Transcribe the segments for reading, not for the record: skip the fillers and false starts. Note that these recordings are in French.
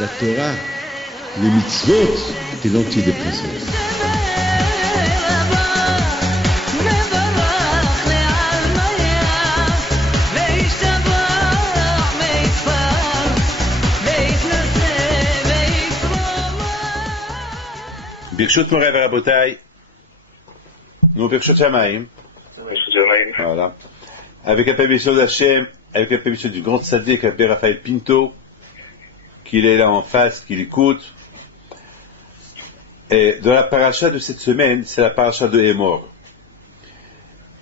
La Torah, les mitzvot et l'antidépresseur. Birshut Moray Rabotai, nous Birshut Shamaim. Voilà. Avec la permission d'Hachem, avec la permission du grand tzaddik, Abbé Raphaël Pinto, qu'il est là en face, qu'il écoute. Et dans la paracha de cette semaine, c'est la paracha de Emor.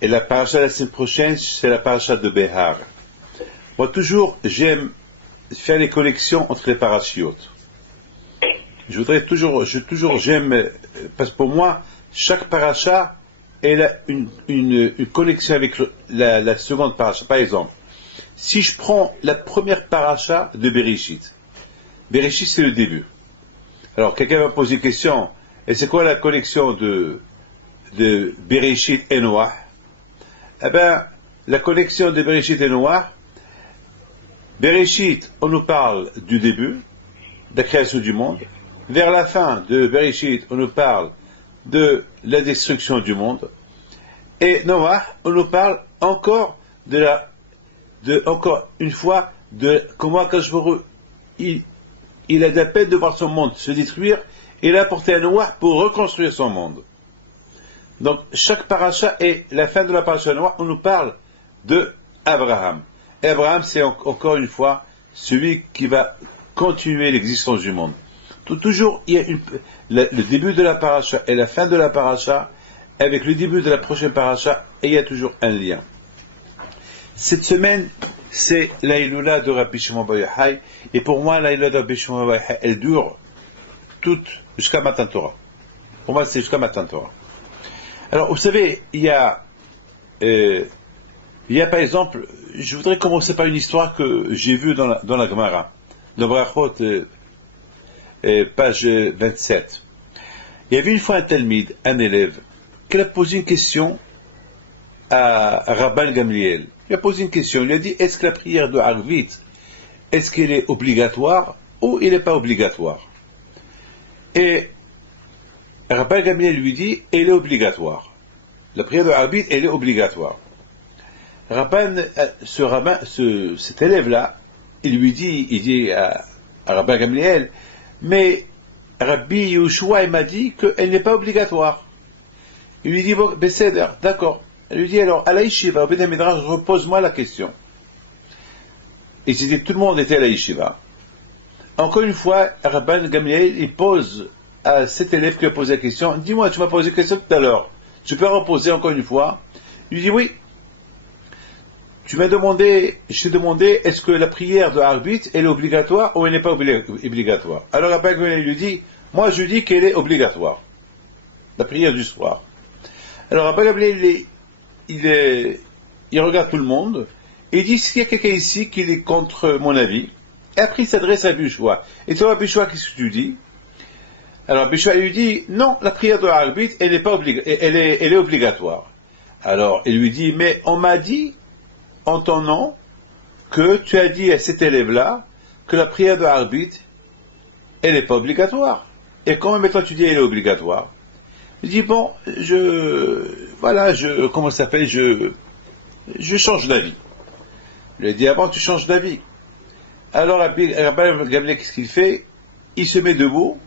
Et la paracha de la semaine prochaine, c'est la paracha de Behar. Moi, toujours, j'aime faire les connexions entre les parachiotes. J'aime, parce que pour moi, chaque paracha, elle a une connexion avec la seconde paracha. Par exemple, si je prends la première paracha de Bereshit, Bereshit c'est le début. Alors, quelqu'un va poser une question, et c'est quoi la connexion de Bereshit et Noah? Eh bien, la connexion de Bereshit et Noah, Bereshit, on nous parle du début, de la création du monde. Vers la fin de Bereshit, on nous parle de la destruction du monde. Et Noah, on nous parle encore encore une fois, de comment Kashboru, il a de la peine de voir son monde se détruire, et il a apporté à Noah pour reconstruire son monde. Donc, chaque paracha et la fin de la paracha de Noah, on nous parle de Abraham. Et Abraham, c'est encore une fois celui qui va continuer l'existence du monde. Toujours, il y a le début de la paracha et la fin de la paracha, avec le début de la prochaine paracha, et il y a toujours un lien. Cette semaine, c'est l'Aïloula de Rabbi Shimon Bar Yochai, et pour moi, l'Aïloula de Rabbi Shimon Bar Yochai, elle dure jusqu'à Matan Torah. Pour moi, c'est jusqu'à Matan Torah. Alors, vous savez, il y a par exemple, je voudrais commencer par une histoire que j'ai vue dans la Gemara, dans Brachot, page 27. Il y avait une fois un talmid, un élève, qui a posé une question à Rabban Gamliel. Il a posé une question, il a dit, est-ce que la prière de Arvit, est-ce qu'elle est obligatoire ou elle n'est pas obligatoire? Et Rabban Gamliel lui dit, elle est obligatoire. La prière de Arvit, elle est obligatoire. Cet élève-là, il dit à Rabban Gamliel, mais Rabbi Yehoshua, il m'a dit qu'elle n'est pas obligatoire. Il lui dit, bon, Besséder, d'accord. Elle lui dit, alors, à la yeshiva, au Beth Midrash, repose-moi la question. Et tout le monde était à la yeshiva. Encore une fois, Rabban Gamliel, il pose à cet élève qui a posé la question, dis-moi, tu m'as posé la question tout à l'heure. Tu peux reposer encore une fois? Il lui dit, oui. Je t'ai demandé, est-ce que la prière de Arvit, elle est obligatoire ou elle n'est pas obligatoire? Alors Rabban Gamliel lui dit, moi je dis qu'elle est obligatoire. La prière du soir. Alors Rabban Gamliel, il regarde tout le monde, et il dit, s'il y a quelqu'un ici qui est contre mon avis, et après il s'adresse à Rabbi Yehoshua. Et toi, Rabbi Yehoshua, qu'est-ce que tu dis? Alors Rabbi Yehoshua lui dit, non, la prière de Arvit, elle est obligatoire. Alors il lui dit, mais on m'a dit, en ton nom, que tu as dit à cet élève-là que la prière de Arvit, elle n'est pas obligatoire. Et quand même, toi, tu dis elle est obligatoire. Il dit, bon, je change d'avis. Il lui a dit, avant, tu changes d'avis. Alors, Rabban Gamliel, qu'est-ce qu'il fait? Il se met debout,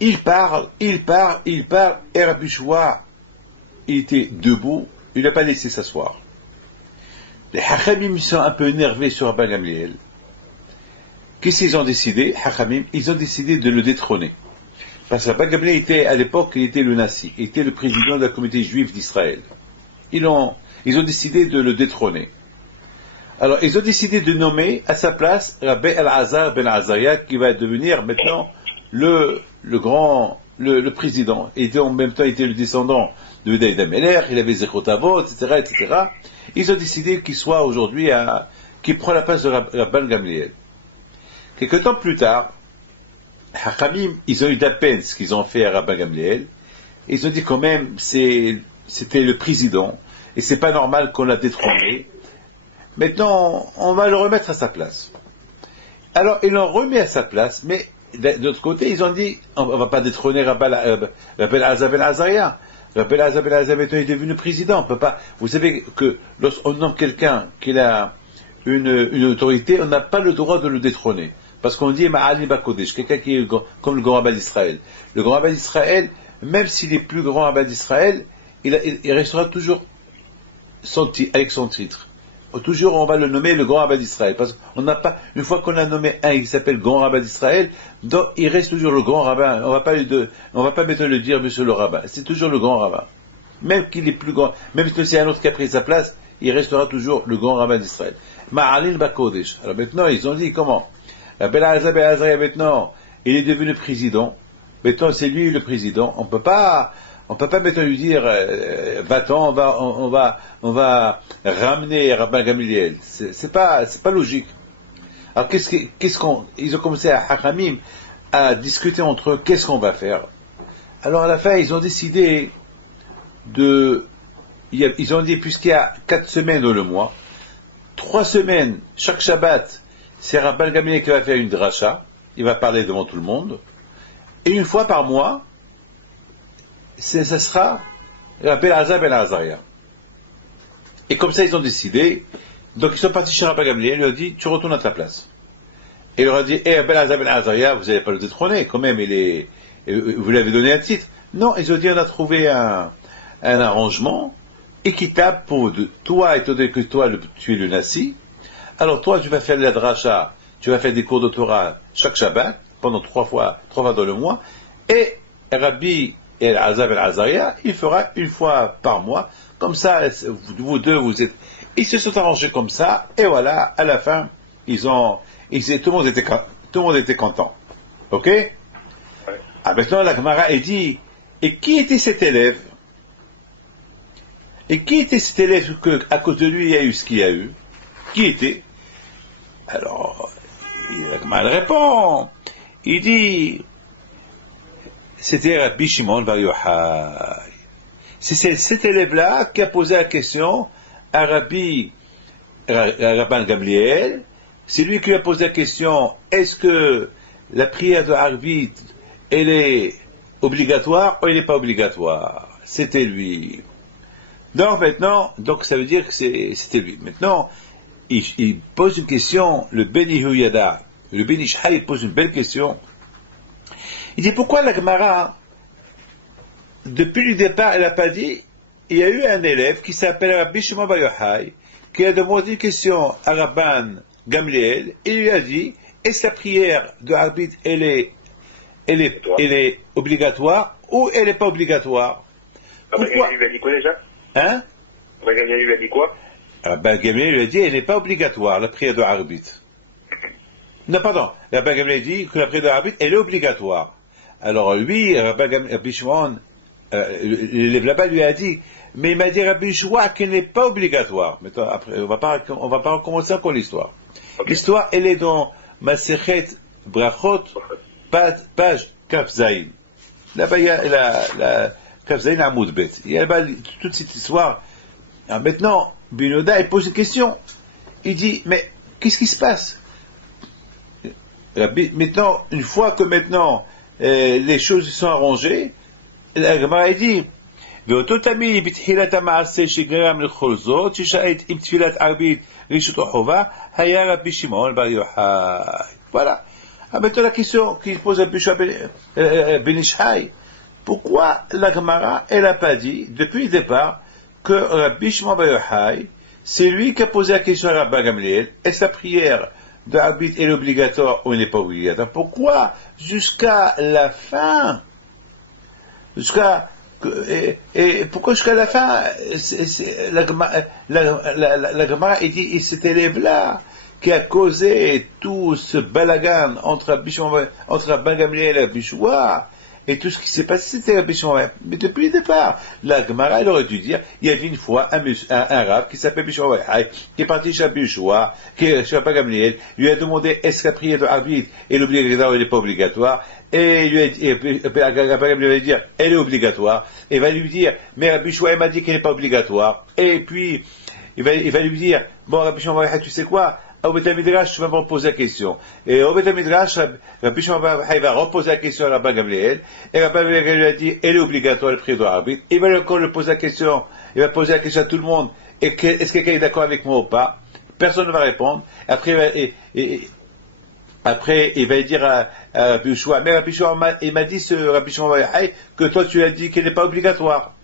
il parle, et Rabbi Yehoshua, il était debout, il n'a pas laissé s'asseoir. Les Hachamim sont un peu énervés sur Rabban Gamliel. Qu'est-ce qu'ils ont décidé, Hachamim? Ils ont décidé de le détrôner. Parce que Rabban Gamliel était, à l'époque, il était le Nasi, il était le président de la communauté juive d'Israël. Ils ont décidé de le détrôner. Alors, ils ont décidé de nommer à sa place Rabbi Elazar ben Azariah, qui va devenir maintenant le le président. Et en même temps, il était le descendant de David Ameler, il avait Zechot Avot, etc., etc. Ils ont décidé qu'il soit aujourd'hui qu'il prend la place de Rabban Gamliel. Quelque temps plus tard, Hachamim, ils ont eu de la peine ce qu'ils ont fait à Rabban Gamliel. Ils ont dit quand même, c'était le président, et c'est pas normal qu'on l'a détrôné. Maintenant, on va le remettre à sa place. Alors, ils l'ont remis à sa place, mais d'autre côté, ils ont dit, on va pas détrôner Rabban Azar ben Azaria. Rabban Azar ben Azaria est devenu président. On peut pas. Vous savez que lorsqu'on nomme quelqu'un qui a une autorité, on n'a pas le droit de le détrôner. Parce qu'on dit Ma'ali Bakodesh, quelqu'un qui est comme le grand rabbin d'Israël. Le grand rabbin d'Israël, même s'il est plus grand rabbin d'Israël, il restera toujours avec son titre. Toujours on va le nommer le grand rabbin d'Israël. Parce qu'on n'a pas, une fois qu'on a nommé un qui s'appelle grand rabbin d'Israël, donc il reste toujours le grand rabbin. On va pas maintenant le dire monsieur le rabbin. C'est toujours le grand rabbin. Même qu'il est plus grand, même si c'est un autre qui a pris sa place, il restera toujours le grand rabbin d'Israël. Ma'alin Bakodesh. Alors maintenant, ils ont dit comment? Rabban Azar ben Azaria maintenant, il est devenu président. Maintenant, c'est lui le président. On peut pas maintenant lui dire, va-t'en, on va ramener Rabban Gamliel. C'est pas logique. Alors ils ont commencé à Hachamim à discuter entre eux, qu'est-ce qu'on va faire? Alors à la fin, ils ont décidé ils ont dit, puisqu'il y a 4 semaines dans le mois, 3 semaines, chaque Shabbat, c'est Rabban Gamliel qui va faire une dracha, il va parler devant tout le monde, et une fois par mois, ça sera Rabban Azar ben Azaria. Et comme ça, ils ont décidé, donc ils sont partis chez Rabban Gamliel, il leur a dit, tu retournes à ta place. Et il leur a dit, Rabban Azar ben Azaria, vous n'allez pas le détrôner, quand même, vous lui avez donné un titre. Non, ils ont dit, on a trouvé un arrangement équitable pour toi, étant donné que toi, tu es le Nassi. Alors toi, tu vas faire la dracha, tu vas faire des cours de Torah chaque Shabbat, pendant 3 fois dans le mois, et Rabbi Azar ben Azaria, il fera une fois par mois, comme ça, vous deux, ils se sont arrangés comme ça, et voilà, à la fin, tout le monde était content. Ok? Ouais. Ah, maintenant, la Gemara est dit, et qui était cet élève? Et qui était cet élève à cause de lui, il y a eu ce qu'il y a eu? Qui était? Alors, la Gemara répond, il dit, c'était Rabbi Shimon Bar Yochai. C'est cet élève-là qui a posé la question à Rabban Gamliel. C'est lui qui lui a posé la question, est-ce que la prière de Harvit, elle est obligatoire ou elle n'est pas obligatoire? C'était lui. Donc maintenant, ça veut dire que c'était lui. Maintenant, il pose une question, le Ben Yehuyada, le Ben Ishai, il pose une belle question. Il dit, pourquoi la Gemara, depuis le départ, elle n'a pas dit, il y a eu un élève qui s'appelle Rabbi Shimon Bar Yochai, qui a demandé une question à Rabban Gamliel, et lui a dit, est-ce que la prière de Harvit, elle est obligatoire, ou elle n'est pas obligatoire? Pourquoi? Rabban Gamliel lui a dit quoi déjà? Hein? Rabban Gamliel lui a dit quoi? Rabban Gamliel lui a dit, elle n'est pas obligatoire, la prière de Harvit. Non, pardon, Rabban Gamliel dit que la prière de Harvit, elle est obligatoire. Alors lui, Rabbi Shimon, l'élève là-bas lui a dit, mais il m'a dit Rabbi Shua qu'elle n'est pas obligatoire. Maintenant, après, on va pas recommencer encore l'histoire. Okay. L'histoire, elle est dans Masechet Brachot, page Kaf Zayin. Là-bas, il y a la Kaf Zayin Amoud Bet. Il y a là-bas toute cette histoire. Alors maintenant, Binoda, il pose une question. Il dit, mais qu'est-ce qui se passe? Maintenant, une fois que les choses sont arrangées, la Gemara dit, ואותו תמיד בתחילת המעשה שגרם לכל זאת, ששאל עם תפילת ערבית רשות החובה, היה רבי שמעון בר יוחאי. Voilà. Maintenant la question qu'il pose à Ben Ishai, pourquoi la Gemara, elle n'a pas dit, depuis le départ, que Rabbi Shimon bar Yochai, c'est lui qui a posé la question à Rabban Gamliel, est-ce la prière de Arbit est obligatoire ou n'est pas obligatoire? Pourquoi jusqu'à la fin? Pourquoi jusqu'à la fin la Gemara dit, et cet élève-là qui a causé tout ce balagan entre Rabban Gamliel et Rabbi Yehoshua, et tout ce qui s'est passé, c'était Rabbi Yehoshua. Mais depuis le départ, la Gemara, elle aurait dû dire, il y avait une fois un rab qui s'appelle Rabbi Yehoshua, qui est parti chez Rabbi Yehoshua, qui est chez Rabban Gamliel, lui a demandé est-ce que la prière de arbitre est obligatoire ou elle n'est pas obligatoire, et lui a dit, Rabban Gamliel va dire, elle est obligatoire, et va lui dire, mais Rabbi Yehoshua m'a dit qu'elle n'est pas obligatoire, et puis, il va lui dire, bon, Rabbi Yehoshua, tu sais quoi, au Beth Midrash, tu vas me reposer la question. Et au Beth Midrash, Rabbi Shimon va reposer la question à Rabban Gamliel, et Rabban Gamliel lui a dit, elle est obligatoire, le prière de l'arbitre. Il va encore lui poser la question, il va poser la question à tout le monde, est-ce que quelqu'un est d'accord avec moi ou pas? Personne ne va répondre. Après, il va dire à Rabbi Yehoshua, mais Rabbi Yehoshua, il m'a dit, Rabbi Shimon que toi tu as dit qu'elle n'est pas obligatoire.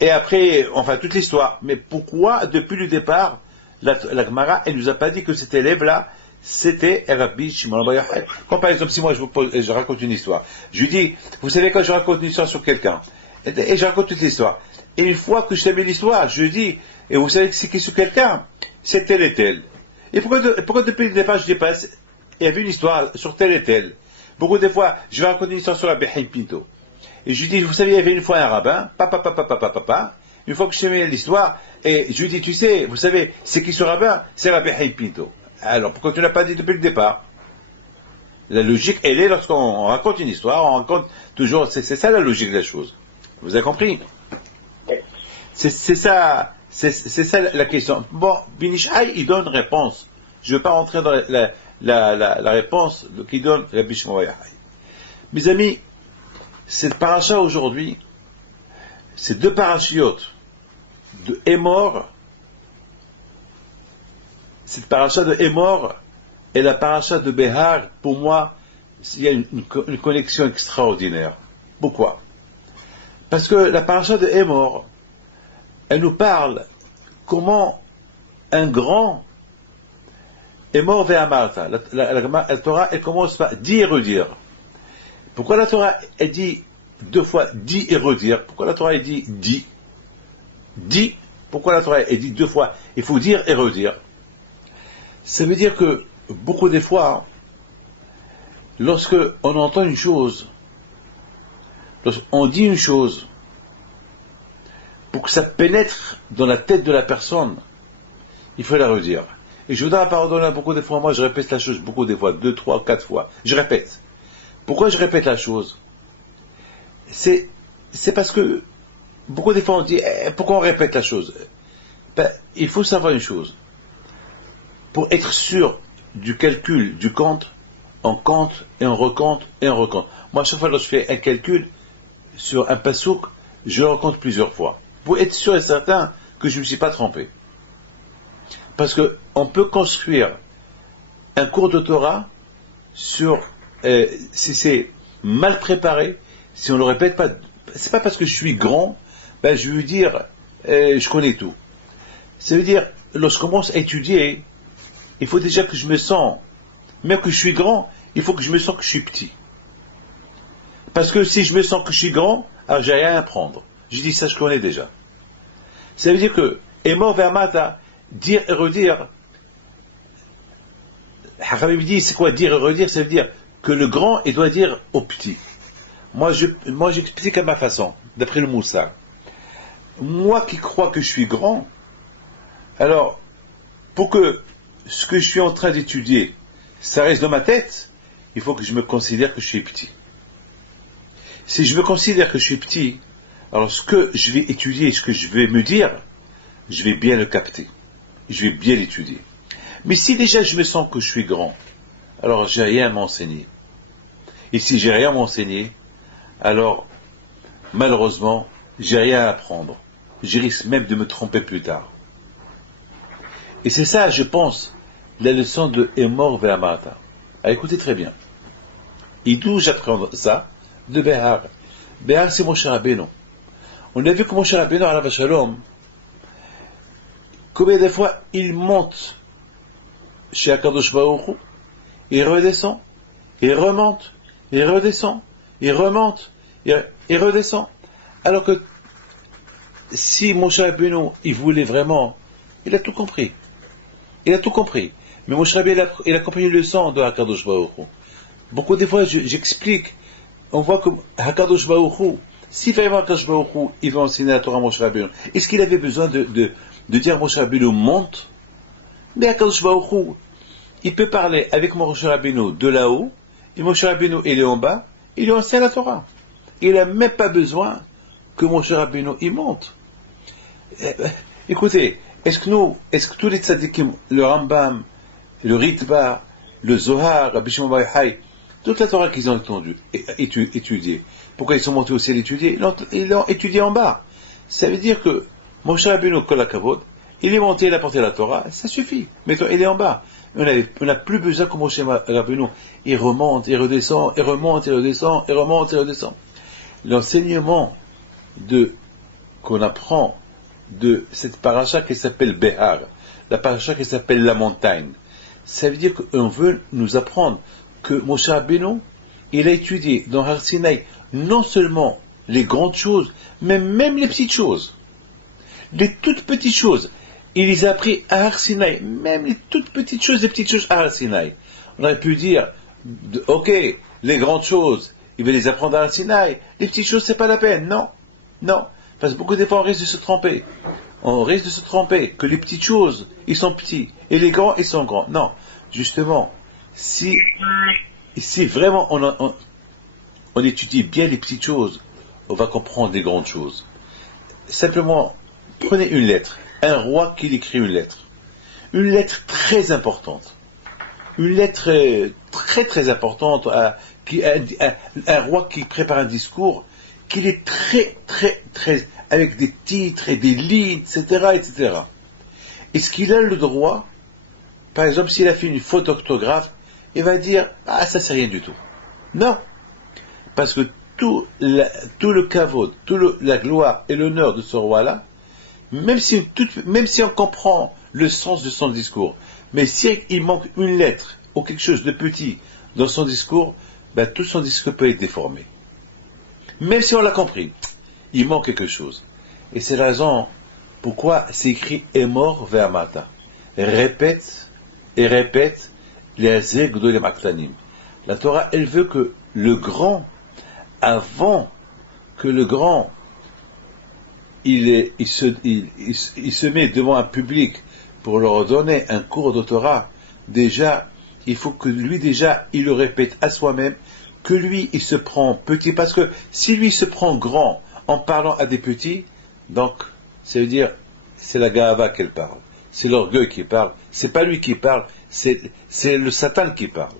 Et après, enfin, toute l'histoire. Mais pourquoi, depuis le départ, la Gemara, elle nous a pas dit que cet élève-là, c'était Rabbi Shimon Bar Yochai. Comme par exemple, si moi je raconte une histoire, je lui dis, vous savez quand je raconte une histoire sur quelqu'un, et je raconte toute l'histoire, et une fois que je termine l'histoire, je dis, et vous savez que c'est qui sur quelqu'un, c'est tel et tel. Et pourquoi depuis le départ je dis pas, il y avait une histoire sur tel et tel. Beaucoup de fois, je vais raconter une histoire sur Rabbi Chaim Pinto. Et je lui dis, vous savez, il y avait une fois un rabbin, une fois que je termine l'histoire, et je lui dis, tu sais, vous savez, c'est qui ce rabbin? C'est Rabbi Chaim Pinto. Alors, pourquoi tu ne l'as pas dit depuis le départ? La logique, elle est lorsqu'on raconte une histoire, on raconte toujours, c'est ça la logique de la chose. Vous avez compris? C'est ça la question. Bon, Binishai, il donne une réponse. Je ne veux pas rentrer dans la réponse qu'il donne Rabbi Shimon Bar Yochai. Mes amis, cette paracha aujourd'hui, ces deux parachiotes de Hémor, cette paracha de Hémor et la paracha de Behar, pour moi, il y a une connexion extraordinaire. Pourquoi? Parce que la paracha de Hémor, elle nous parle comment un grand Hémor ve'amarta. La Torah, elle commence par dire et redire. Pourquoi la Torah, elle dit deux fois dit et redire? Pourquoi la Torah, elle dit dit? Dit. Pourquoi la Torah, elle dit deux fois il faut dire et redire? Ça veut dire que beaucoup des fois, lorsque on entend une chose, lorsqu'on dit une chose, pour que ça pénètre dans la tête de la personne, il faut la redire. Et je voudrais pardonner beaucoup des fois, moi je répète la chose beaucoup des fois, 2, 3, 4 fois. Je répète. Pourquoi je répète la chose? C'est parce que beaucoup des fois on dit pourquoi on répète la chose? Ben, il faut savoir une chose. Pour être sûr du calcul du compte, on compte et on recompte et on recompte. Moi, à chaque fois que je fais un calcul sur un pasouk, je le recompte plusieurs fois. Pour être sûr et certain que je ne me suis pas trompé. Parce que on peut construire un cours de Torah sur si c'est mal préparé, si on ne le répète pas, c'est pas parce que je suis grand, ben je veux dire je connais tout. Ça veut dire, lorsqu'on commence à étudier, il faut déjà que je me sens, même que je suis grand, il faut que je me sens que je suis petit. Parce que si je me sens que je suis grand, alors j'ai rien à apprendre. Je dis ça, je connais déjà. Ça veut dire que Hémor ve'amarta, dire et redire, Hachamim dit, c'est quoi dire et redire? Ça veut dire que le grand, il doit dire au petit. Moi, j'explique à ma façon, d'après le Moussar. Moi qui crois que je suis grand, alors, pour que ce que je suis en train d'étudier, ça reste dans ma tête, il faut que je me considère que je suis petit. Si je me considère que je suis petit, alors ce que je vais étudier, ce que je vais me dire, je vais bien le capter. Je vais bien l'étudier. Mais si déjà je me sens que je suis grand, alors j'ai rien à m'enseigner. Et si j'ai rien à m'enseigner, alors malheureusement, j'ai rien à apprendre. Je risque même de me tromper plus tard. Et c'est ça, je pense, la leçon de Hémor ve'amarta. Écoutez très bien. Et d'où j'apprends ça? De Behar. Behar, c'est Moshe Rabbeinu. On a vu que Moshe Rabbeinu, alav shalom, combien de fois il monte chez Akadosh Baruch Hu, il redescend, il remonte, il redescend, il remonte, il redescend. Alors que si Moshe Rabbeinu, il voulait vraiment, il a tout compris. Il a tout compris. Mais Moshe Rabbeinu, il a compris le leçon de Hakadosh Baruch Hu. Beaucoup des fois, j'explique, on voit que Hakadosh Baruch Hu, si vraiment Hakadosh Baruch Hu, il veut enseigner la Torah à Moshe Rabbeinu, est-ce qu'il avait besoin de dire Moshe Rabbeinu monte? Mais Hakadosh Baruch Hu, il peut parler avec Moshe Rabbeinu de là-haut, et Moshe Rabbeinu, il est en bas, il lui enseigne la Torah. Il n'a même pas besoin que Moshe Rabbeinu, il monte. Écoutez, est-ce que tous les tzadikim, le Rambam, le Ritva, le Zohar, Rabbi Shimon Bar Yochai, toute la Torah qu'ils ont étudiée, pourquoi ils sont montés au ciel étudier? Ils l'ont étudié en bas. Ça veut dire que Moshe Rabbeinu, Kol HaKavod, il est monté, il a porté la Torah, ça suffit. Mais il est en bas. On n'a plus besoin que Moshe Rabbeinu, il remonte, il redescend, il remonte, il redescend, il remonte, il redescend. L'enseignement qu'on apprend de cette paracha qui s'appelle Behar, la paracha qui s'appelle la montagne, ça veut dire qu'on veut nous apprendre que Moshe Rabbeinu, il a étudié dans Har Sinaï non seulement les grandes choses, mais même les petites choses. Les toutes petites choses. Il les a appris à Har Sinaï, même les toutes petites choses, les petites choses à Har Sinaï. On aurait pu dire, ok, les grandes choses, il va les apprendre à Har Sinaï, les petites choses, c'est pas la peine. Non, non. Parce que beaucoup de fois, on risque de se tromper. On risque de se tromper, que les petites choses, ils sont petits, et les grands, ils sont grands. Non, justement, si vraiment on étudie bien les petites choses, on va comprendre les grandes choses. Simplement, prenez une lettre, un roi qui écrit une lettre très importante, une lettre très très importante, un roi qui prépare un discours, qu'il est très très très, avec des titres et des lignes, etc., etc. Est-ce qu'il a le droit, par exemple, s'il a fait une faute d'orthographe, il va dire, ah, ça c'est rien du tout. Non. Parce que tout le kavod, la gloire et l'honneur de ce roi-là, même si on comprend le sens de son discours, mais s'il manque une lettre ou quelque chose de petit dans son discours, ben, tout son discours peut être déformé. Même si on l'a compris, il manque quelque chose. Et c'est la raison pourquoi c'est écrit Emor ve'amata. Répète et répète les Gdolim Aktanim. La Torah, elle veut que le grand, avant que le grand il se met devant un public pour leur donner un cours de Torah, déjà, il faut que lui, déjà, il le répète à soi-même, que lui, il se prend petit, parce que si lui se prend grand en parlant à des petits, donc, ça veut dire, c'est la Gahava qu'elle parle, c'est l'orgueil qui parle, c'est pas lui qui parle, c'est le Satan qui parle.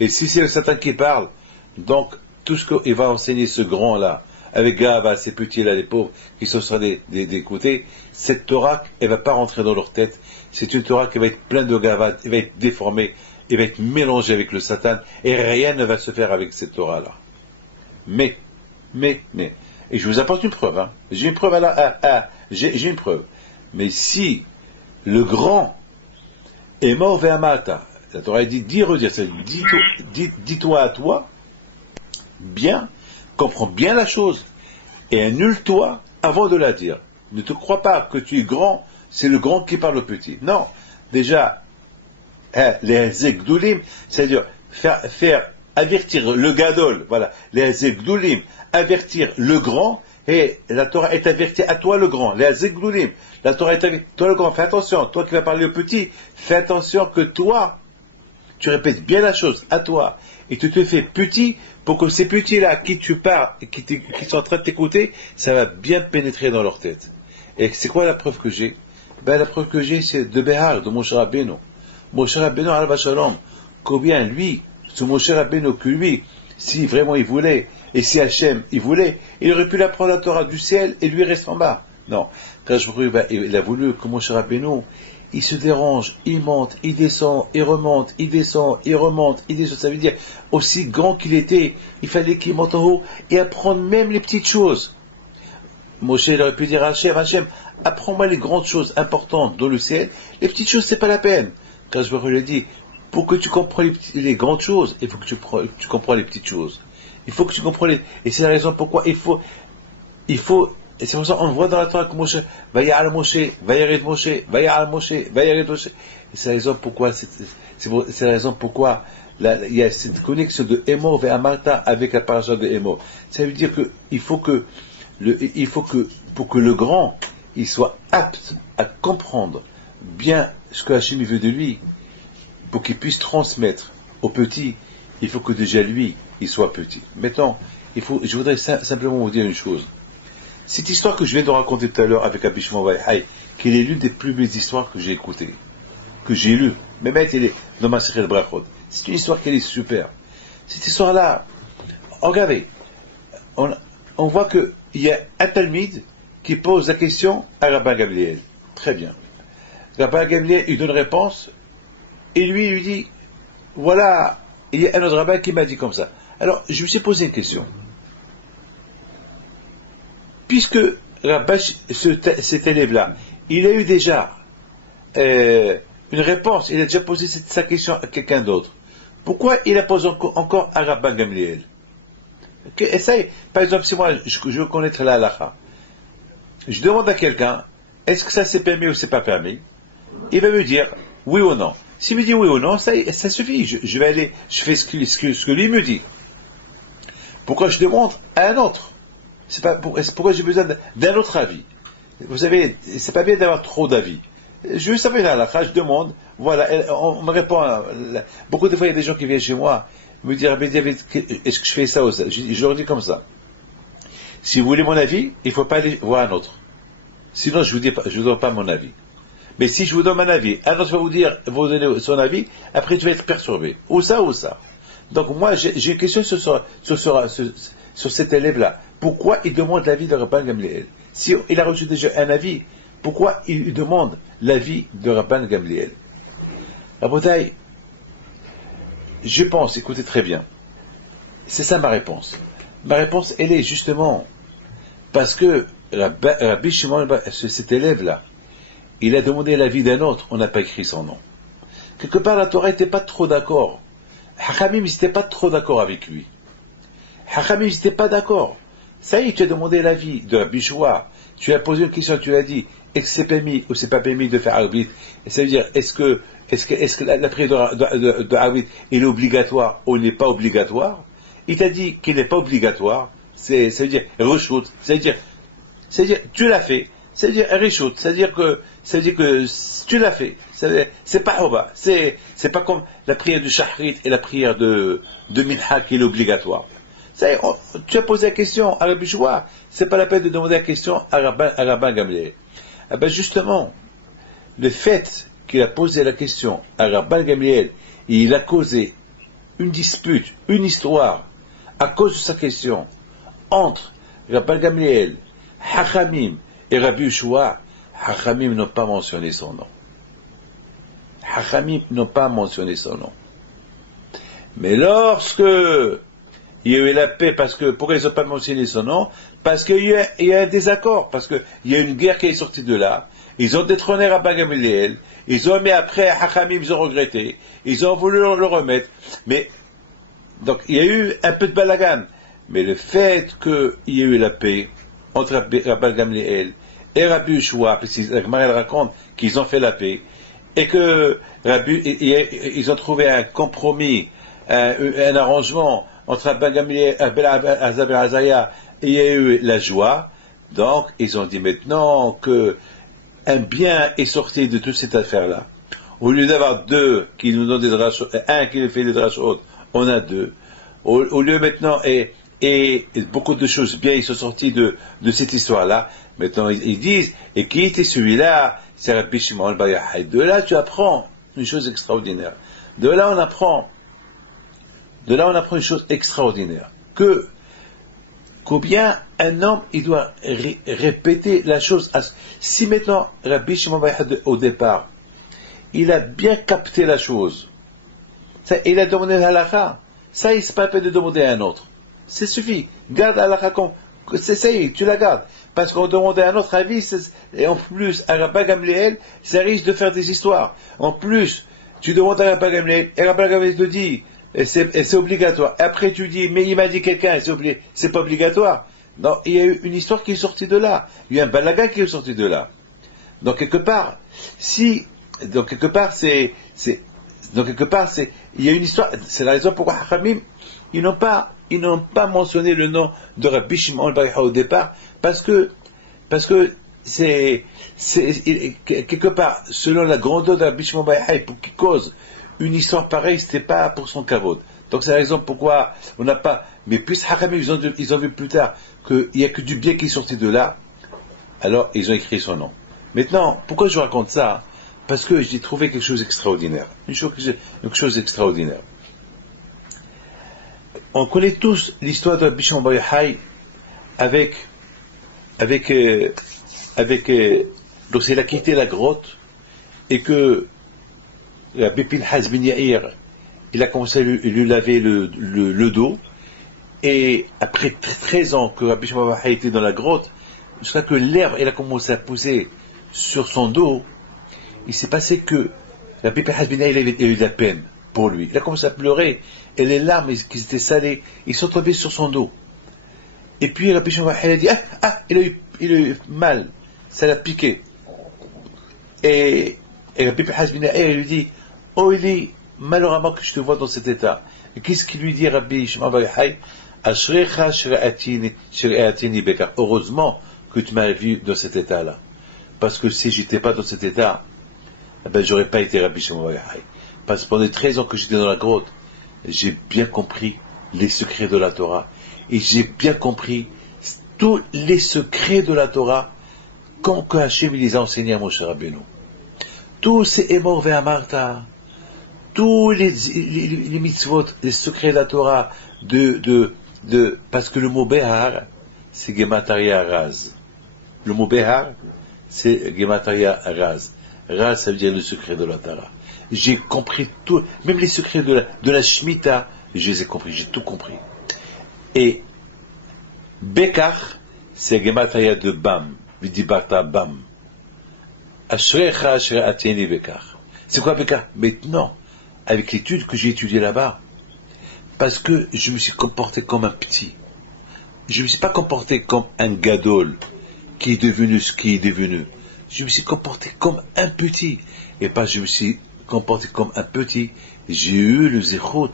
Et si c'est le Satan qui parle, donc, tout ce qu'il va enseigner ce grand-là, avec Gahava, ces petits-là, les pauvres, qui sont sur des côtés, cette Torah, elle va pas rentrer dans leur tête, c'est une Torah qui va être pleine de Gahava, elle va être déformée, il va être mélangé avec le Satan, et rien ne va se faire avec cette Torah-là. Mais, et je vous apporte une preuve, hein. J'ai une preuve j'ai une preuve. Mais si le grand est mort vers Mata, la Torah dit, dis-toi à toi, bien, comprends bien la chose, et annule-toi avant de la dire. Ne te crois pas que tu es grand, c'est le grand qui parle au petit. Non, déjà, les Zegdulim, c'est-à-dire faire avertir le Gadol, voilà, les Zegdulim, avertir le grand, et la Torah est avertie à toi le grand, les Zegdulim, la Torah est avertie, toi le grand, fais attention, toi qui vas parler au petit, fais attention que toi, tu répètes bien la chose à toi, et tu te fais petit, pour que ces petits-là à qui tu parles, et qui sont en train de t'écouter, ça va bien pénétrer dans leur tête. Et c'est quoi la preuve que j'ai? Ben, la preuve que j'ai, c'est de Behar, de Moshe Rabbeinu. Moshe Rabbeinu Alav Shalom, combien lui, ce Moshe Rabbeinu que lui, si vraiment il voulait, et si Hachem il voulait, il aurait pu l'apprendre la Torah du ciel et lui reste en bas. Non, quand il a voulu que Moshe Rabbeinu, il se dérange, il monte, il descend, il remonte, il descend, il remonte, il descend. Ça veut dire, aussi grand qu'il était, il fallait qu'il monte en haut et apprendre même les petites choses. Moshe il aurait pu dire à Hachem, apprends-moi les grandes choses importantes dans le ciel, les petites choses c'est pas la peine. Quand je lui ai dit, pour que tu comprennes les grandes choses, il faut que tu comprennes les petites choses. Il faut que tu comprennes et c'est la raison pourquoi il faut Et c'est pour ça qu'on voit dans la Torah que Moshe, Vaya'al Moshe, Vayared Moshe, Vaya'al Moshe, Vayared Moshe. Et c'est la raison pourquoi, c'est la raison pourquoi il y a cette connexion de Emor vers Amarta avec la paracha de Emor. Ça veut dire que pour que le grand, il soit apte à comprendre bien ce que Hachem veut de lui, pour qu'il puisse transmettre au petit, il faut que déjà lui, il soit petit. Maintenant, je voudrais simplement vous dire une chose. Cette histoire que je viens de raconter tout à l'heure avec Rabbi Shimon Bar Yochai, qui est l'une des plus belles histoires que j'ai écoutées, que j'ai lues, même elle est dans ma Masechet Brachot. C'est une histoire qui est super. Cette histoire-là, regardez, on voit qu'il y a un Talmide qui pose la question à Rabbi Gamliel. Très bien. Rabbi Gamliel, il donne réponse, et lui, il lui dit, voilà, il y a un autre rabbin qui m'a dit comme ça. Alors, je me suis posé une question. Puisque cet élève-là, il a eu déjà une réponse, il a déjà posé sa question à quelqu'un d'autre, pourquoi il la pose encore à Rabbi Gamliel? Essaye, par exemple, si moi je veux connaître la halakha, je demande à quelqu'un, est-ce que ça c'est permis ou c'est pas permis? Il va me dire oui ou non. S'il me dit oui ou non, ça suffit, je vais aller, je fais ce que lui me dit. Pourquoi je demande à un autre? Pourquoi j'ai besoin d'un autre avis? Vous savez, c'est pas bien d'avoir trop d'avis. Je veux savoir la halakha, je demande, voilà, on me répond. Beaucoup de fois, il y a des gens qui viennent chez moi, me dire, est-ce que je fais ça ou ça? Je leur dis comme ça. Si vous voulez mon avis, il ne faut pas aller voir un autre. Sinon, je ne vous donne pas mon avis. Mais si je vous donne mon avis, un autre va vous donner son avis, après tu vas être perturbé. Ou ça, ou ça. Donc moi, j'ai une question sur cet élève-là. Pourquoi il demande l'avis de Rabban Gamliel? Si il a reçu déjà un avis, pourquoi il demande l'avis de Rabban Gamliel? Rabotai, je pense, écoutez très bien, c'est ça ma réponse. Ma réponse, elle est justement parce que Rabbi Shimon, cet élève-là, il a demandé l'avis d'un autre, on n'a pas écrit son nom. Quelque part, la Torah n'était pas trop d'accord. Hachamim n'était pas trop d'accord avec lui. Hachamim n'était pas d'accord. Ça y est, tu as demandé l'avis de Rabbi Shua, tu as posé une question, tu as dit, est-ce que c'est permis ou c'est pas permis de faire arbitre? Et ça veut dire, est-ce que la prière de arbitre est obligatoire ou n'est pas obligatoire? Il t'a dit qu'il n'est pas obligatoire, ça veut dire reshoot, ça veut dire tu l'as fait, ça veut dire reshoot, ça veut dire que tu l'as fait, c'est pas oba, c'est pas comme la prière du shahrit et la prière de minha qui est obligatoire. Ça y est, tu as posé la question à Rabbi Shua, c'est pas la peine de demander la question à Rabban Gamliel. Ah ben justement, le fait qu'il a posé la question à Rabban Gamliel, et il a causé une dispute, une histoire, à cause de sa question, entre Rabban Gamliel, Hachamim et Rabbi Shua, Hachamim n'ont pas mentionné son nom. Hachamim n'ont pas mentionné son nom. Mais lorsque il y a eu la paix, pourquoi ils n'ont pas mentionné son nom? Parce qu'il y a un désaccord, parce qu'il y a une guerre qui est sortie de là, ils ont détrôné Rabban Gamliel, ils ont mis après Hachamim, ils ont regretté, ils ont voulu le remettre, mais, donc il y a eu un peu de balagan, mais le fait qu'il y ait eu la paix entre Rabban Gamliel et Rabbi Shua, parce que la Gemara raconte qu'ils ont fait la paix, et que ils ont trouvé un compromis, un arrangement entre Rabban Gamliel, Azab et Azaya, et il y a eu la joie. Donc, ils ont dit maintenant que un bien est sorti de toute cette affaire-là. Au lieu d'avoir deux qui nous donnent des drachot, un qui nous fait des drachot, on a deux. Au lieu maintenant, et beaucoup de choses bien, ils sont sortis de cette histoire-là. Maintenant, ils disent, et qui était celui-là? C'est Rabbi Shimon Bar Yochai. De là, tu apprends une chose extraordinaire. De là, on apprend une chose extraordinaire. Combien un homme, il doit répéter la chose. Si maintenant, Rabbi Shimon Bar Yochai, au départ, il a bien capté la chose, il a demandé la halakha, ça, il ne s'est pas fait de demander à un autre. C'est suffit. Garde la halakha, ça y est, tu la gardes. Parce qu'on demandait un autre avis, et en plus, à Rabban Gamliel, ça risque de faire des histoires. En plus, tu demandes à Rabban Gamliel, et Rabban Gamliel te dit, et c'est obligatoire. Après, tu dis, mais il m'a dit quelqu'un, c'est pas obligatoire. Non, il y a eu une histoire qui est sortie de là. Il y a eu un balaga qui est sorti de là. Donc quelque part, il y a une histoire. C'est la raison pourquoi Hachamim, ils n'ont pas mentionné le nom de Rabbi Shimon bar Yochai au départ, parce que quelque part, selon la grandeur de Rabbi Shimon bar Yochai, pour qu'il cause une histoire pareille, c'était pas pour son kavod. Donc c'est la raison pourquoi on n'a pas. Mais puis Hachamim, ils ont vu plus tard qu'il n'y a que du bien qui est sorti de là, alors ils ont écrit son nom. Maintenant, pourquoi je vous raconte ça? Parce que j'ai trouvé quelque chose d'extraordinaire. Une chose extraordinaire. On connaît tous l'histoire de Rabbi Shimon bar Yochai lorsqu'il a quitté la grotte et que Rabbi Pinhas ben Yair, il a commencé à lui laver le dos, et après 13 ans que Rabbi Shimon bar Yochai était dans la grotte, jusqu'à que l'herbe elle a commencé à pousser sur son dos, il s'est passé que Rabbi Pinhas ben Yair il a eu de la peine pour lui. Il a commencé à pleurer, et les larmes qui étaient salées, ils sont tombés sur son dos. Et puis Rabbi Shimon bar Yochai a dit il a eu mal, ça l'a piqué. Et Rabbi Pinhas ben Yair lui dit oh Eli, malheureusement que je te vois dans cet état. Et qu'est-ce qu'il lui dit Rabbi Shimon bar Yochai? Ashrecha shre'atini bekar. Heureusement que tu m'as vu dans cet état-là. Parce que si j'étais pas dans cet état, j'aurais pas été Rabbi Shimon bar Yochai. Parce que pendant 13 ans que j'étais dans la grotte, j'ai bien compris les secrets de la Torah. Et j'ai bien compris tous les secrets de la Torah quand que Hachem les a enseignés à Moshe Rabbeinu. Tous ces Emor ve'amarta, tous les mitzvot, les secrets de la Torah, parce que le mot Behar, c'est Gemataria Raz. Le mot Behar, c'est Gemataria Raz. Raz, ça veut dire le secret de la Torah. J'ai compris tout, même les secrets de la Shemitah, je les ai compris, j'ai tout compris. Et Bekar, c'est Gemataria de Bam, Vidibarta Bam. Ashrecha Ashre'ateni Bekar. C'est quoi Bekar? Maintenant, avec l'étude que j'ai étudiée là-bas, parce que je me suis comporté comme un petit. Je ne me suis pas comporté comme un gadol qui est devenu ce qui est devenu. Je me suis comporté comme un petit. Et pas je me suis comporté comme un petit. J'ai eu le zéchut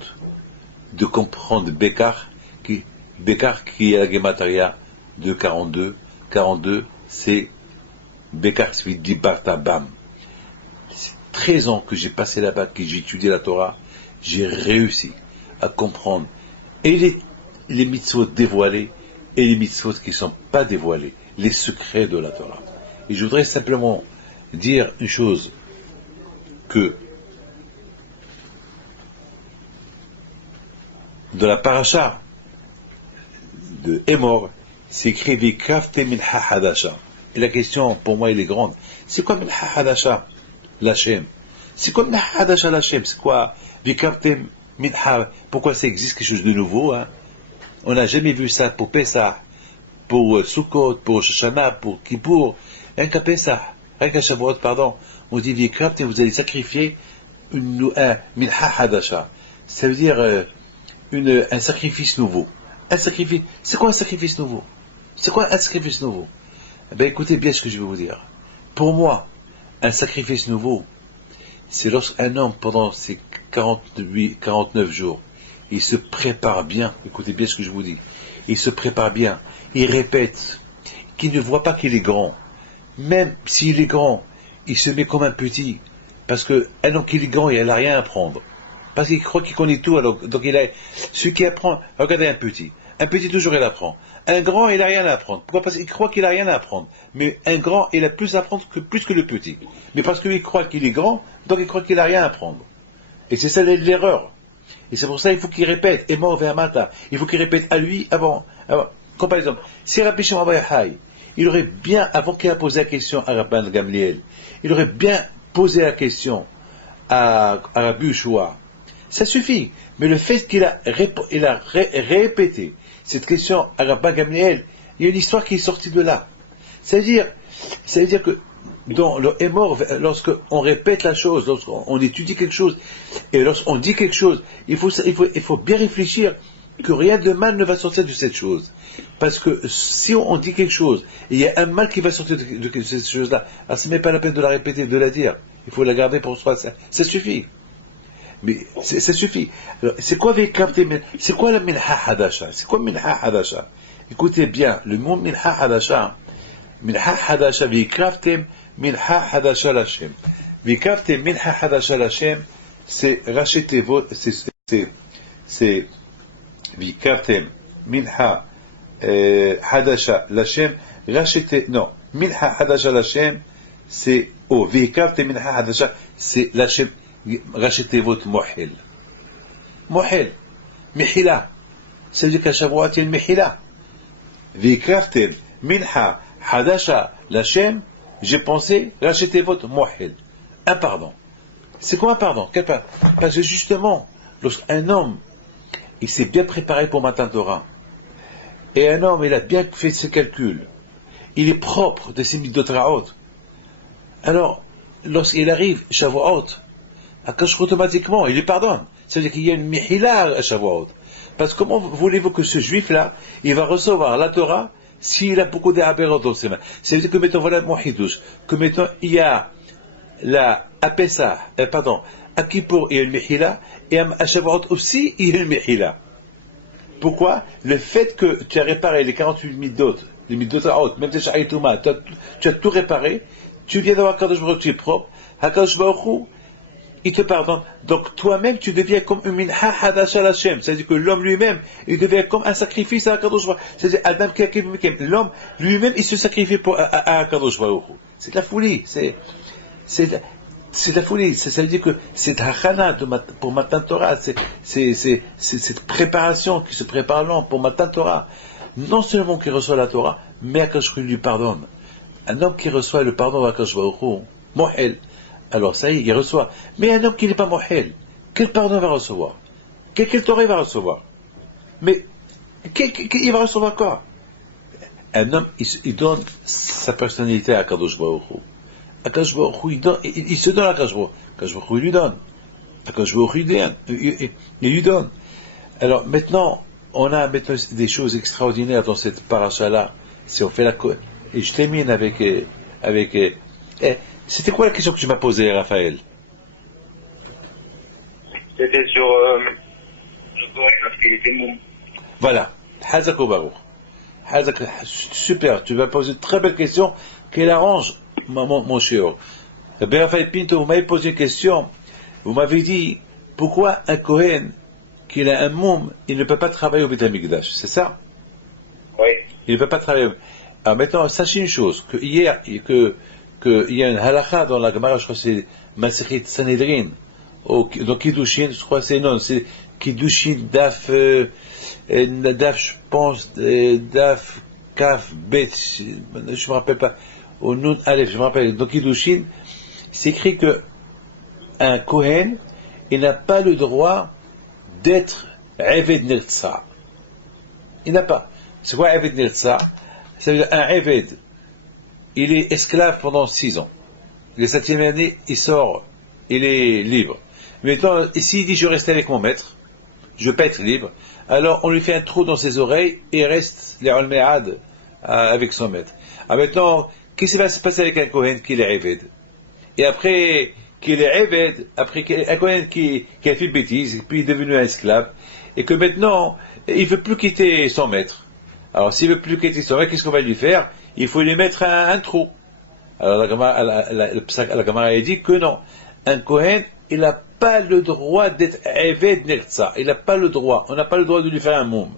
de comprendre Bekar qui est la Gemataria de 42. 42, c'est Bekar Svidi Barta Bam. C'est 13 ans que j'ai passé là-bas, que j'ai étudié la Torah. J'ai réussi à comprendre et les mitzvot dévoilés et les mitzvot qui ne sont pas dévoilés, les secrets de la Torah. Et je voudrais simplement dire une chose, que dans la paracha de Emor, c'est écrit Vikafte minha hadasha. Et la question pour moi elle est grande. C'est quoi minha hadasha l'Hachem? C'est quoi minha hadasha l'Hachem? C'est quoi Vikafte minha? Pourquoi ça existe quelque chose de nouveau, hein? On n'a jamais vu ça pour Pessah, pour Sukkot, pour Shoshana, pour Kippour, rien qu'à Pessah, rien qu'à Shavuot, pardon. On dit Vikafte, vous allez sacrifier un minha hadasha. Ça veut dire un sacrifice nouveau. Un sacrifice. C'est quoi un sacrifice nouveau? C'est quoi un sacrifice nouveau? Ben écoutez bien ce que je vais vous dire. Pour moi, un sacrifice nouveau, c'est lorsqu'un homme, pendant ses 49 jours, il se prépare bien, écoutez bien ce que je vous dis, il se prépare bien, il répète, qu'il ne voit pas qu'il est grand. Même s'il est grand, il se met comme un petit, parce qu'un homme qui est grand, il n'a rien à apprendre. Parce qu'il croit qu'il connaît tout, alors, donc celui qui apprend, regardez un petit toujours il apprend. Un grand, il n'a rien à apprendre. Pourquoi? Parce qu'il croit qu'il n'a rien à apprendre. Mais un grand, il a plus à apprendre plus que le petit. Mais parce qu'il croit qu'il est grand, donc il croit qu'il n'a rien à apprendre. Et c'est ça l'erreur. Et c'est pour ça qu'il faut qu'il répète, et mort vers Mata. Il faut qu'il répète à lui avant. Comme par exemple, si Rabbi Shimon bar Yochai, il aurait bien, avant qu'il a posé la question à Rabban Gamliel, il aurait bien posé la question à Rabbi Yehoshua. Ça suffit. Mais le fait qu'il a répété cette question à Rabban Gamliel, il y a une histoire qui est sortie de là. Ça veut dire que dans le Emor, lorsqu'on répète la chose, lorsqu'on étudie quelque chose, et lorsqu'on dit quelque chose, il faut bien réfléchir que rien de mal ne va sortir de cette chose. Parce que si on dit quelque chose, et il y a un mal qui va sortir de cette chose-là, alors ce n'est pas la peine de la répéter, de la dire. Il faut la garder pour soi, ça suffit. Mais ça suffit. Alors, c'est quoi c'est quoi la minha hadasha? C'est quoi minha hadasha? Écoutez bien, le mot minha hadasha, vikaftem minha hadasha l'Hashem. Vikaftem minha hadasha l'Hashem, c'est racheter votre, c'est vikaftem minha hadasha l'Hashem, racheter, non, minha hadasha l'Hashem, c'est, oh, vikaftem minha hadasha, c'est l'Hashem. Rachetez votre mohel. Mohel. Mihila. Ça veut dire qu'à Shavuot, il y a une mihila. Vikraftem, minha, hadasha, lachem, j'ai pensé, rachetez votre mohel. Un pardon. C'est quoi un pardon? Parce que justement, lorsqu'un homme, il s'est bien préparé pour Matan Torah, et un homme, il a bien fait ses calculs, il est propre de ses midotraot, alors, lorsqu'il arrive, Shavuot, Akash automatiquement, il lui pardonne. C'est-à-dire qu'il y a une mihila à Shavuot. Parce que comment voulez-vous que ce juif-là, il va recevoir la Torah s'il a beaucoup d'abérot dans ses mains? C'est-à-dire que mettons, voilà mon hidouche, que mettons, il y a la Apessa, à Kippour, il y a une mihila, et à Shavuot aussi, il y a une mihila. Pourquoi? Le fait que tu as réparé les 48 midot, les midot haute, même tes sha'itouma, tu as tout réparé, tu viens d'avoir Kadosh Baruch Hu propre, Hakadosh Baruch Hu, il te pardonne. Donc toi-même, tu deviens comme une minha hadasha l'Hashem. C'est-à-dire que l'homme lui-même, il devient comme un sacrifice à Akadosh Baruch Hu. C'est-à-dire Adam Kekim, l'homme lui-même, il se sacrifie à Akadosh Baruch Hu. C'est de la folie. C'est de la folie. Ça veut dire que c'est hachana pour Matan Torah. C'est cette préparation qui se prépare l'homme pour Matan Torah. Non seulement qu'il reçoit la Torah, mais Akadosh Baruch Hu lui pardonne. Un homme qui reçoit le pardon d'Akadosh Baruch Hu, mohel. Alors ça y est, il reçoit. Mais un homme qui n'est pas mohel, quel pardon il va recevoir? Quel Torah il va recevoir? Mais il va recevoir quoi? Un homme, il donne sa personnalité à Kadosh Baruch Hu. Kadosh Baruch Hu, il se donne à Kadosh Baruch Hu. Kadosh Baruch Hu, il lui donne. Kadosh Baruch Hu, il lui donne. Alors maintenant, on a maintenant des choses extraordinaires dans cette paracha-là. Si on fait la... Et je termine avec c'était quoi la question que tu m'as posée, Raphaël? C'était sur le Kohen, parce qu'il était mou. Voilà. Hazak ou Baruch. Hazak, super, tu m'as posé une très belle question qu'elle arrange mon shiur. Raphaël Pinto, vous m'avez posé une question. Vous m'avez dit pourquoi un Kohen, qu'il a un moum, il ne peut pas travailler au Beit HaMikdash. C'est ça? Oui. Il ne peut pas travailler. Alors maintenant, sachez une chose, que hier, qu'il y a une halakha dans la Gemara, je crois que c'est Masechet Sanhedrin, dans Kiddushin, je crois que c'est non, c'est Kiddushin Daf, je pense, Daf Kaf Bet, je me rappelle pas, au Nun Aleph, je me rappelle, dans Kiddushin, c'est écrit que un Kohen, il n'a pas le droit d'être Eved Nirtsa. Il n'a pas. C'est quoi Eved Nirtsa? Ça veut dire un Eved. Il est esclave pendant 6 ans. La 7e année, il sort, il est libre. Maintenant, s'il dit je reste avec mon maître, je ne veux pas être libre, alors on lui fait un trou dans ses oreilles et il reste les Olméad avec son maître. Alors maintenant, qu'est-ce qui va se passer avec un Kohen qui est Eved? Et après qu'il est Eved, après un Kohen qui a fait une bêtise, puis il est devenu un esclave, et que maintenant, il ne veut plus quitter son maître. Alors s'il ne veut plus quitter son maître, qu'est-ce qu'on va lui faire? Il faut lui mettre un trou. Alors la Gemara a dit que non. Un Kohen, il n'a pas le droit d'être Eved Nirtsa. Il n'a pas le droit. On n'a pas le droit de lui faire un moum.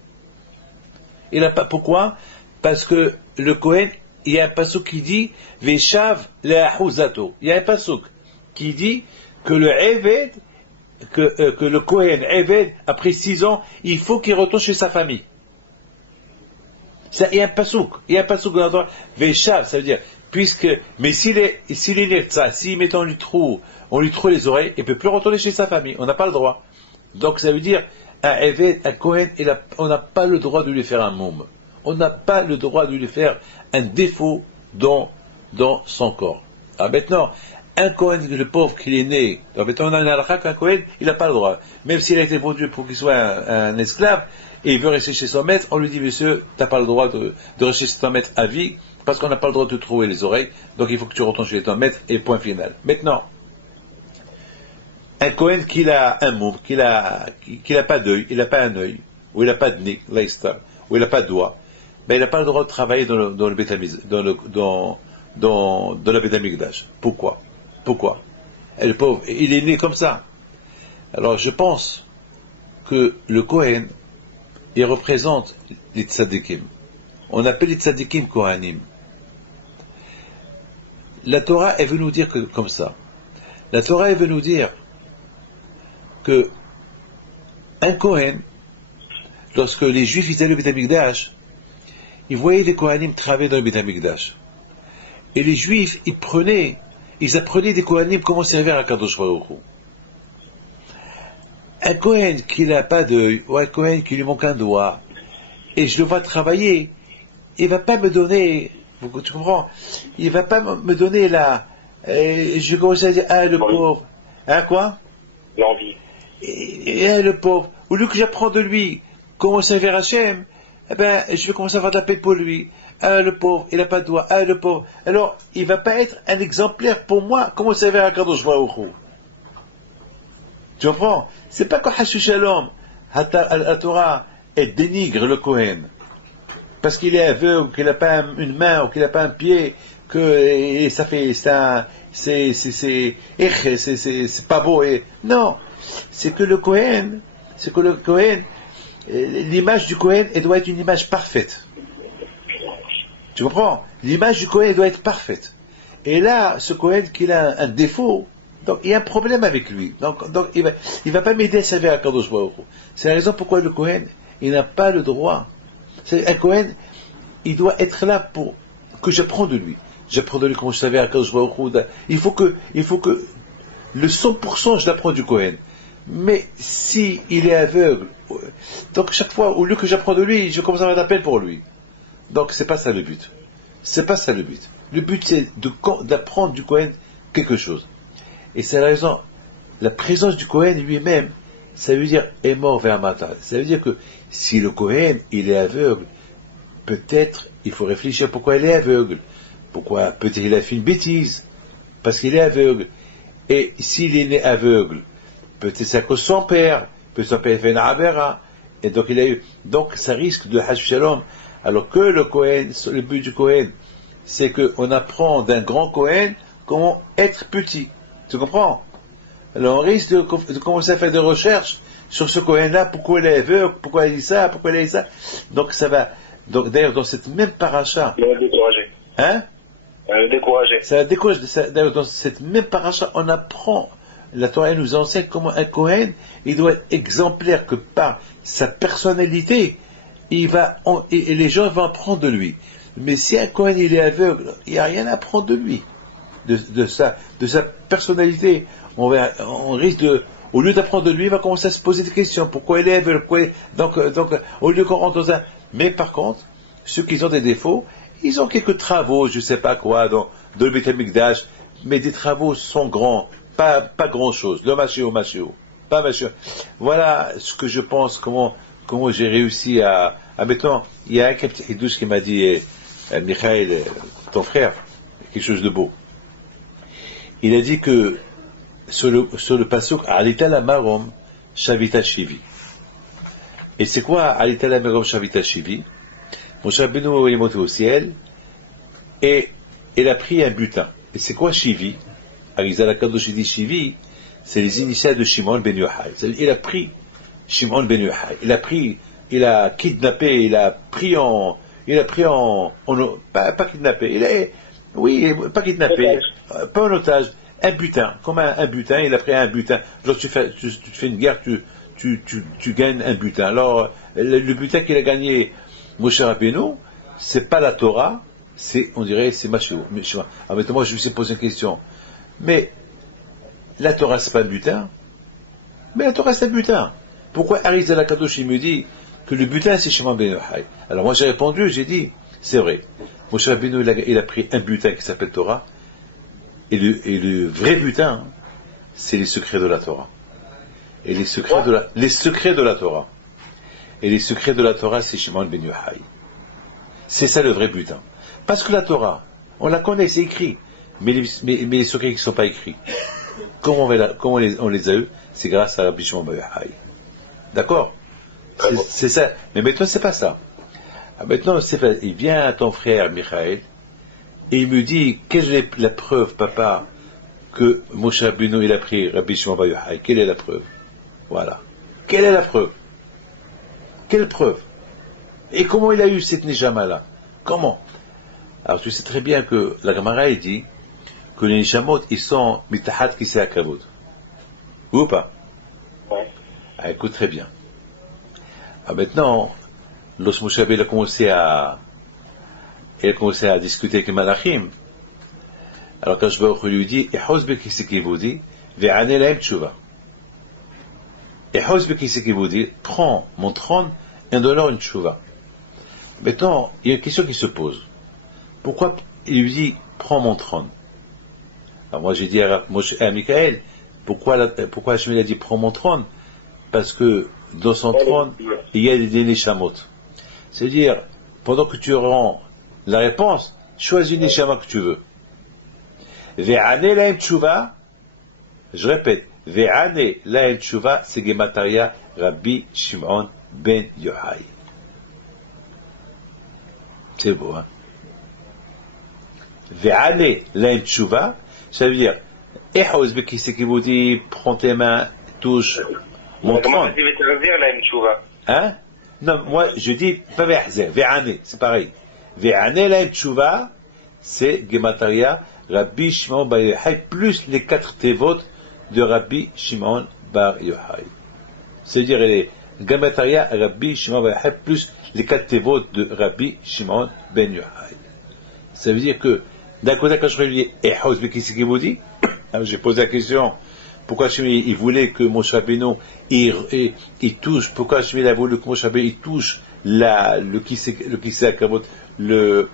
Il n'a pas. Pourquoi? Parce que le Kohen, il y a un pasuk qui dit Veshav le'ahuzato. Il y a un pasuk qui dit que le Eved, que le Kohen Eved, après 6 ans, il faut qu'il retourne chez sa famille. Il y a un pasouk dans le Veshav, ça veut dire, mais s'il est Nirtsa, si mettons on lui trouve les oreilles, il ne peut plus retourner chez sa famille, on n'a pas le droit. Donc ça veut dire, un Eved, un Kohen, on n'a pas le droit de lui faire un moum. On n'a pas le droit de lui faire un défaut dans son corps. Alors maintenant, un Cohen, le pauvre qu'il est né, donc maintenant on a un halakha qu'un Cohen, il n'a pas le droit. Même s'il a été vendu pour qu'il soit un esclave, et il veut rester chez son maître, on lui dit, monsieur, tu n'as pas le droit de rester chez ton maître à vie, parce qu'on n'a pas le droit de te trouver les oreilles, donc il faut que tu retournes chez ton maître, et point final. Maintenant, un Cohen qu'il a un mouf, qu'il a pas d'œil, il n'a pas un œil, ou il n'a pas de nez, l'aïsta, ou il n'a pas de doigt, ben il n'a pas le droit de travailler dans le Beth Amikdash. Pourquoi? Et le pauvre, il est né comme ça. Alors je pense que le Kohen, il représente les tzadikim. On appelle les tzadikim Kohanim. La Torah, elle veut nous dire que, comme ça. La Torah, elle veut nous dire que un Kohen, lorsque les Juifs ils allaient au Beth Amikdash, ils voyaient les Kohanim travailler dans le Beth Amikdash. Et les Juifs, ils apprenaient des Kohanim comment servir à Kadosh Baruch Hu. Un Kohen qui n'a pas d'œil, ou un Kohen qui lui manque un doigt, et je le vois travailler, il ne va pas me donner, tu comprends, il ne va pas me donner je commence à dire, ah le pauvre, hein quoi? L'envie. Et le pauvre, au lieu que j'apprends de lui comment servir Hachem, eh ben, je vais commencer à avoir de la peine pour lui. Ah, le pauvre, il n'a pas de doigt. Ah, le pauvre. Alors, il ne va pas être un exemplaire pour moi. Comment servir à Kadosh Baruch Hu? Tu comprends? C'est pas que Hashu Shalom, la Torah, elle dénigre le Kohen. Parce qu'il est aveugle, qu'il n'a pas une main, ou qu'il n'a pas un pied, que ça fait, c'est pas beau. Non. C'est que le Kohen, l'image du Kohen, elle doit être une image parfaite. Tu comprends? L'image du Kohen doit être parfaite. Et là, ce Kohen qu'il a un défaut, donc il y a un problème avec lui. Donc il va pas m'aider à servir à Kadosh Baruch Hu. C'est la raison pourquoi le Kohen, il n'a pas le droit. Un Kohen, il doit être là pour que j'apprends de lui. J'apprends de lui comment je savais à Kadosh Baruch Hu. Il faut que le 100% je l'apprends du Kohen. Mais si il est aveugle, donc chaque fois, au lieu que j'apprends de lui, je commence à avoir de la peine pour lui. Donc c'est pas ça le but. C'est pas ça le but. Le but c'est d'apprendre du Kohen quelque chose. Et c'est la raison, la présence du Kohen lui-même, ça veut dire est mort vers matin. Ça veut dire que si le Kohen il est aveugle, peut-être il faut réfléchir pourquoi il est aveugle. Pourquoi peut-être il a fait une bêtise parce qu'il est aveugle. Et s'il est né aveugle, peut-être c'est à cause de son père, peut-être son père fait une avera, et donc il a eu. Donc ça risque de Hash Shalom. Alors que le Kohen, le but du Kohen, c'est qu'on apprend d'un grand Kohen comment être petit. Tu comprends? Alors on risque de commencer à faire des recherches sur ce Kohen-là, pourquoi il est aveugle, pourquoi il dit ça, pourquoi il a dit ça. Donc ça va. Donc d'ailleurs dans cette même paracha. Il va le décourager. Hein? Il va le décourager. Ça va décourager. D'ailleurs dans cette même paracha, on apprend. La Torah nous enseigne comment un Kohen, il doit être exemplaire que par sa personnalité, et les gens vont apprendre de lui. Mais si un Kohen il est aveugle, il n'y a rien à apprendre de lui, de sa personnalité. On risque au lieu d'apprendre de lui, il va commencer à se poser des questions. Pourquoi il est aveugle? Donc, au lieu qu'on rentre dans un. Mais par contre, ceux qui ont des défauts, ils ont quelques travaux, je ne sais pas quoi, dans le Beth Amikdash, mais des travaux sont grands. Pas grand chose. Le Mashiach, pas Mashiach. Voilà ce que je pense, comment j'ai réussi à maintenant, il y a un petit hidouche qui m'a dit, Michael, ton frère, quelque chose de beau. Il a dit que, sur le pasuk, Alita la marom, Shavita Shivi. Et c'est quoi Alita la marom, Shavita Shivi? Moshe Rabbeinu est monté au ciel, et il a pris un butin. Et c'est quoi Shivi? Arizal Kadosh dit Shivi, c'est les initiales de Shimon ben Yochai. Il a pris Shimon ben Yochai. Il a kidnappé, pas kidnappé, pas kidnappé, pas un otage, un butin, comme un butin, il a pris un butin. Lorsque tu fais une guerre, tu gagnes un butin. Alors, le butin qu'il a gagné, Moshe Rabbeinu, c'est pas la Torah, on dirait, c'est Mashiach. Alors maintenant, je me suis posé une question. Mais la Torah c'est pas un butin. Mais la Torah c'est un butin. Pourquoi Arizal Akadosh il me dit que le butin c'est Shimon ben Yochai? Alors moi j'ai répondu, j'ai dit, c'est vrai. Moshe Rabbeinu il a pris un butin qui s'appelle Torah, Et le vrai butin, c'est les secrets de la Torah. Et les secrets de la Torah. Et les secrets de la Torah, c'est Shimon ben Yochai. C'est ça le vrai butin. Parce que la Torah, on la connaît, c'est écrit. Mais les secrets qui ne sont pas écrits, comment on les a eus? C'est grâce à Rabbi Shimon ben Yochai. D'accord? C'est ça. Mais maintenant, c'est pas ça. Maintenant, il vient à ton frère Michael et il me dit, quelle est la preuve, papa, que Moshe Rabbeinu il a pris Rabbi Shimon ben Yochai? Quelle est la preuve? Voilà. Quelle est la preuve? Quelle preuve? Et comment il a eu cette neshama-là? Comment? Alors tu sais très bien que la Gemara dit que les neshamot, ils sont mitahat kisei hakavod. Ou pas? Ouais. Ah, écoute très bien. Ah, maintenant, lorsque Moshe Rabbeinu a commencé à discuter avec les malachim, alors quand je vais lui dit, Ehos bekisei kivodi, ve'ane lahem tshuva. Ehos bekisei kivodi, prends mon trône et donne-leur une tshuva. Maintenant, il y a une question qui se pose. Pourquoi il lui dit, prends mon trône? Alors moi j'ai dit à Michael, pourquoi Hachem a dit, prends mon trône? Parce que dans son trône, il y a des neshamot. C'est-à-dire, pendant que tu rends la réponse, choisis une neshama que tu veux. Ve'ane lahem tshuva, je répète, ve'ane lahem tshuva, c'est Gemataria Rabbi Shimon ben Yochai. C'est beau, hein? Ve'ane lahem tshuva, ça veut dire, Ehos bekisei kivodi, prends tes mains, touche mon trône. Hein? Non, moi, je dis, pas ve'ahzer, ve'ane, c'est pareil. Ve'ane lahem tshuva, c'est Gemataria Rabbi Shimon bar Yochai, plus les 4 tevot de Rabbi Shimon bar Yochai. C'est-à-dire, les Gemataria Rabbi Shimon bar Yochai, plus les 4 tevot de Rabbi Shimon ben Yochai. Ça veut dire que, d'un côté, quand je lui dis, Ehos bekisei kivodi, j'ai posé la question, pourquoi Hachem il voulait que Moshe Rabbeinu il touche, pourquoi Hachem il a voulu que Moshe Rabbeinu il touche le kisei hakavod, le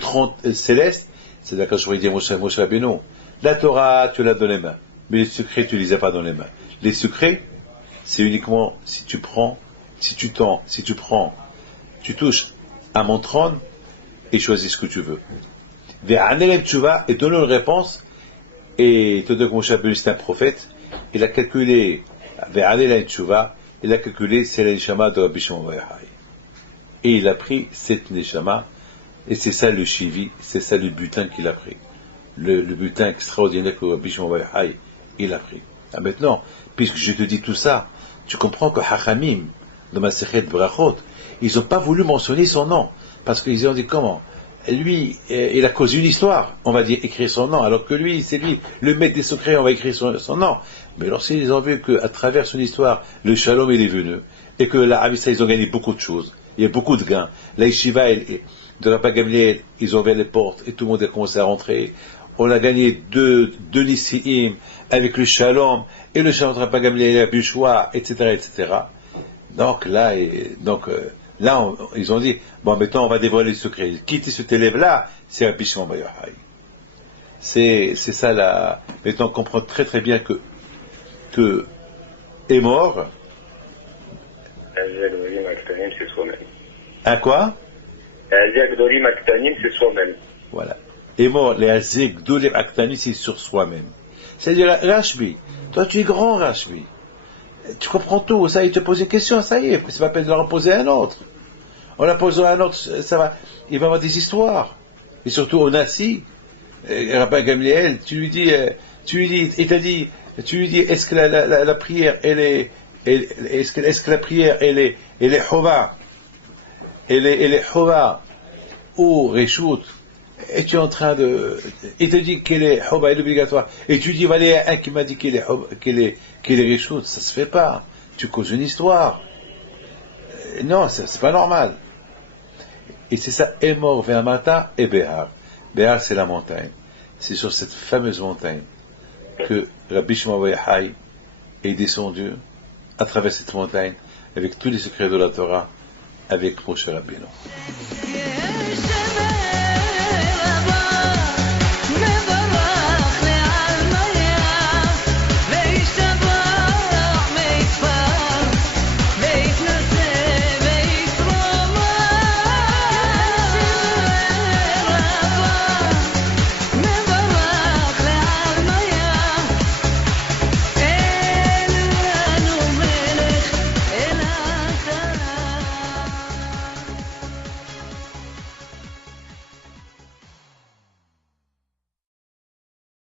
trône céleste? C'est d'accord, je vais dire Moshe Rabbeinu, la Torah, tu l'as dans les mains, mais les secrets, tu ne les as pas dans les mains. Les secrets, c'est uniquement si tu prends, tu touches à mon trône et choisis ce que tu veux. Ve'ane lahem tshuva, et donne une réponse, et te donne que Moshe Rabbeinu c'est un prophète, il a calculé, ve'ane lahem tshuva, il a calculé, c'est la neshama de Rabbi Shimon bar Yochai. Et il a pris cette neshama, et c'est ça le shivi, c'est ça le butin qu'il a pris. Le butin extraordinaire que Rabbi Shimon bar Yochai, il a pris. Ah, maintenant, puisque je te dis tout ça, tu comprends que Hachamim, dans ma Masechet Brachot, ils n'ont pas voulu mentionner son nom, parce qu'ils ont dit comment? Lui, il a causé une histoire, on va dire écrire son nom, alors que lui, c'est lui, le maître des secrets, on va écrire son nom. Mais lorsqu'ils ont vu qu'à travers son histoire, le shalom il est venu, et que la Hamissa, ils ont gagné beaucoup de choses, il y a beaucoup de gains. La yeshiva de Rabbi Gamliel, ils ont ouvert les portes, et tout le monde a commencé à rentrer. On a gagné deux Nissiim, avec le shalom, et le shalom de Rabbi Gamliel, et Rabbi Yoshua, etc., etc. Donc là, ils ont dit, bon, maintenant on va dévoiler le secret. Quittez cet élève-là, c'est Rabbi Shimon bar Yochai. C'est ça là. Maintenant on comprend très très bien que est mort. C'est soi-même. À quoi? C'est soi-même. Voilà. Est mort, les Azek Gdolim Aktanim, c'est sur soi-même. C'est-à-dire, Rashbi, toi tu es grand Rashbi. Tu comprends tout, ça, il te pose une question, ça y est, c'est pas peine de la reposer à un autre. On la pose à un autre, ça va, il va avoir des histoires. Et surtout au Nassi, Rabbi Gamliel, tu lui dis, est-ce que la prière, est-ce que la prière, elle est chova, elle est chova, ou reshout, et tu es en train de, il te dit qu'elle est chova, elle est obligatoire, et tu dis, voilà, il y a un qui m'a dit qu'elle est reshout, ça se fait pas, tu causes une histoire. Non, c'est pas normal. Et c'est ça, Emor Ve'amata et Behar. Behar, c'est la montagne. C'est sur cette fameuse montagne que Rabbi Shimon bar Yochai est descendu à travers cette montagne avec tous les secrets de la Torah avec Moshe Rabbeinu.